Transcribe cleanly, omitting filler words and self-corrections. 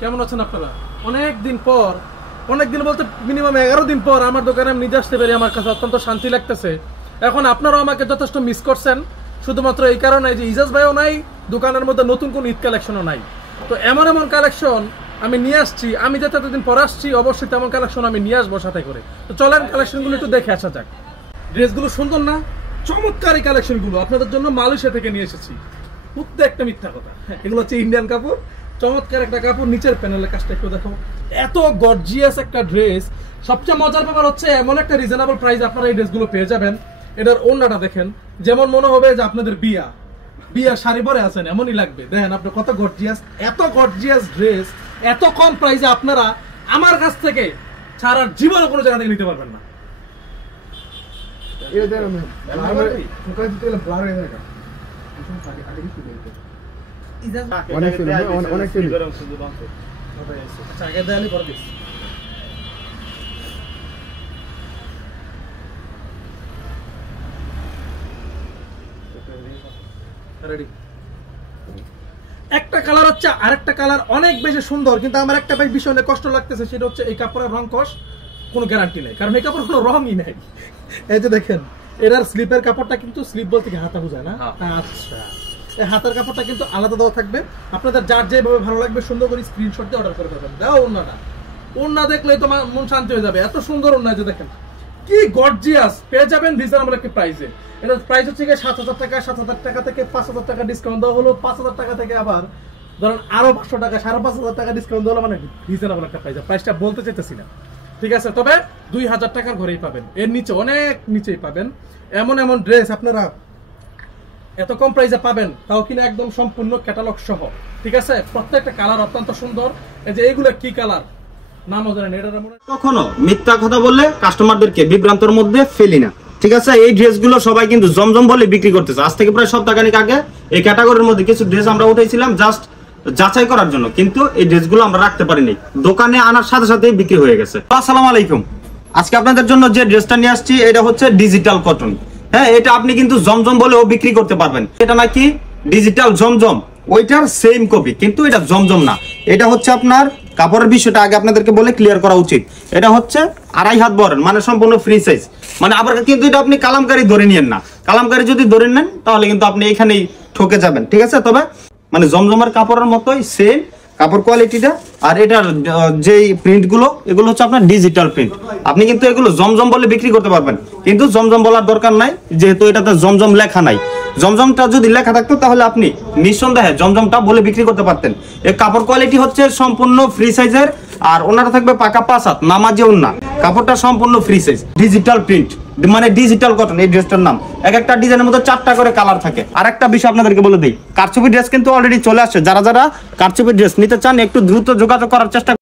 কেমন আছেন আপনারা? অনেকদিন পর, অনেকদিন বলতে মিনিমাম 11 দিন পর আমার দোকানে আমি নিজে আসতে পারি, আমার কাছে অত্যন্ত শান্তি লাগতেছে। এখন আপনারাও আমাকে যথেষ্ট মিস করছেন, শুধুমাত্র এই কারণে যে ইজাজ ভাইও নাই, দোকানের মধ্যে নতুন কোন ঈদ কালেকশনও নাই। তো এমন এমন কালেকশন আমি নিয়ে আসছি, আমি যাতে এতদিন পর আসছি, অবশ্যই তেমন কালেকশন আমি নিয়ে আসবো সাথে করে। তো চলেন কালেকশনগুলো একটু দেখে আসা যাক। ড্রেসগুলো সুন্দর না? চমৎকার এই কালেকশনগুলো আপনাদের জন্য মালয়েশিয়া থেকে নিয়ে এসেছি। প্রত্যেক একটা মিথ্যা কথা, এগুলো হচ্ছে ইন্ডিয়ান কাপড়। চমৎকার একটা কাপড়, নিচের প্যানেলের কাজটা একটু দেখো, এত গর্জিয়াস একটা ড্রেস। সবচেয়ে মজার ব্যাপার হচ্ছে এমন একটা রিজনেবল প্রাইস আপনারা এই ড্রেসগুলো পেয়ে যাবেন। এটার ওড়নাটা দেখেন, যেমন মনে হবে যে আপনাদের বিয়া শাড়ি পরে আছেন এমনই লাগবে। দেখেন আপনি কত গর্জিয়াস, এত গর্জিয়াস ড্রেস এত কম প্রাইসে আপনারা আমার কাছ থেকে ছাড়া জীবনে কোনো জায়গা থেকে নিতে পারবেন না। একটা কালার হচ্ছে, আরেকটা কালার অনেক বেশি সুন্দর, কিন্তু আমার একটা বিষয় নিয়ে কষ্ট লাগতেছে, সেটা হচ্ছে এই কাপড়ের রং কষ কোনো গ্যারান্টি নেই, কারণ এই কাপড় কোনো রঙই নাই। এই যে দেখেন, এটার স্লিপের কাপড়টা কিন্তু, স্লিপ বলতে কি হাতা বোঝায় না? আচ্ছা, এই হাতার কাপড়টা কিন্তু আলাদা দেওয়া থাকবে। আপনাদের যার যেভাবে ভালো লাগবে সুন্দর করে স্ক্রিনশট দিয়ে অর্ডার করে দেবেন। দাও ওড়নাটা, ওড়না দেখলে তোমার মন শান্তি হয়ে যাবে, এত সুন্দর ওড়না। যে দেখেন কি গর্জিয়াস, পেয়ে যাবেন রিজনেবল একটা প্রাইসে। এটার প্রাইস হচ্ছে 7,000 টাকা। 7,000 টাকা থেকে 5,000 টাকা ডিসকাউন্ট দেওয়া হলো। 5,000 টাকা থেকে আবার ধরেন আরো 500 টাকা, 5,500 টাকা ডিসকাউন্ট দেওয়া হলো, মানে রিজনেবল একটা প্রাইস। প্রাইসটা বলতে চাইতেছি না, ঠিক আছে? তবে 2,000 টাকার ঘরেই পাবেন, এর নিচে অনেক নিচেই পাবেন। এমন এমন ড্রেস আপনারা এত কম প্রাইসে পাবেন, তাও কিনা একদম সম্পূর্ণ ক্যাটালগ সহ, ঠিক আছে? প্রত্যেকটা কালার অত্যন্ত সুন্দর। এই যে এইগুলো কি কালার নামও জানেন। এটা কখনো মিথ্যা কথা বললে কাস্টমারদেরকে বিভ্রান্তের মধ্যে ফেলি না, ঠিক আছে? এই ড্রেসগুলো সবাই কিন্তু জমজম বলে বিক্রি করতেছে। আজ থেকে প্রায় সপ্তাহখানেক আগে এই ক্যাটাগরির মধ্যে কিছু ড্রেস আমরা উঠেছিলাম জাস্ট যাচাই করার জন্য, কিন্তু এই ড্রেসগুলো আমরা রাখতে পারিনি, দোকানে আনার সাথে সাথেই বিক্রি হয়ে গেছে। আসসালামু আলাইকুম। আজকে আপনাদের জন্য যে ড্রেসটা নিয়ে আসছি এটা হচ্ছে ডিজিটাল কটন। হ্যাঁ, এটা আপনি কিন্তু জমজম বলেও বিক্রি করতে পারবেন। এটা নাকি ডিজিটাল জমজম, ওইটার সেম কপি, কিন্তু এটা জমজম না। এটা হচ্ছে আপনার কাপড়ের বিষয়টা আগে আপনাদেরকে বলে ক্লিয়ার করা উচিত। এটা হচ্ছে 2.5 হাত বহরের, মানে সম্পূর্ণ ফ্রি সাইজ। মানে আবার কিন্তু এটা আপনি কালামকারী ধরে নিয়েন না, কালামকারী যদি ধরে নেন তাহলে কিন্তু আপনি এখানেই ঠকে যাবেন, ঠিক আছে? তবে মানে জমজমের কাপড়ের মতোই সেম কাপড় কোয়ালিটিটা। আর এটার যেই প্রিন্টগুলো, এগুলো হচ্ছে আপনার ডিজিটাল প্রিন্ট। আপনি কিন্তু এগুলো জমজম বলে বিক্রি করতে পারবেন, কিন্তু জমজম বলার দরকার নাই, যেহেতু এটাতে জমজম লেখা নাই। জমজমটা যদি লেখা থাকতো তাহলে আপনি নিঃসন্দেহে জমজমটা বলে বিক্রি করতে পারতেন। এর কাপড় কোয়ালিটি হচ্ছে সম্পূর্ণ ফ্রি সাইজের, আর ওনারা থাকবে পাকা 5 হাত নামাজি ওন্না। কাপড়টা সম্পূর্ণ ফ্রি সাইজ, ডিজিটাল প্রিন্ট, মানে ডিজিটাল কটন এই ড্রেসটার নাম। এক একটা ডিজাইনের মধ্যে 4টা করে কালার থাকে। আর একটা বিষয় আপনাদেরকে বলে দিই, কারচুপি ড্রেস কিন্তু অলরেডি চলে আসছে। যারা যারা কারচুপি ড্রেস নিতে চান একটু দ্রুত যোগাযোগ করার চেষ্টা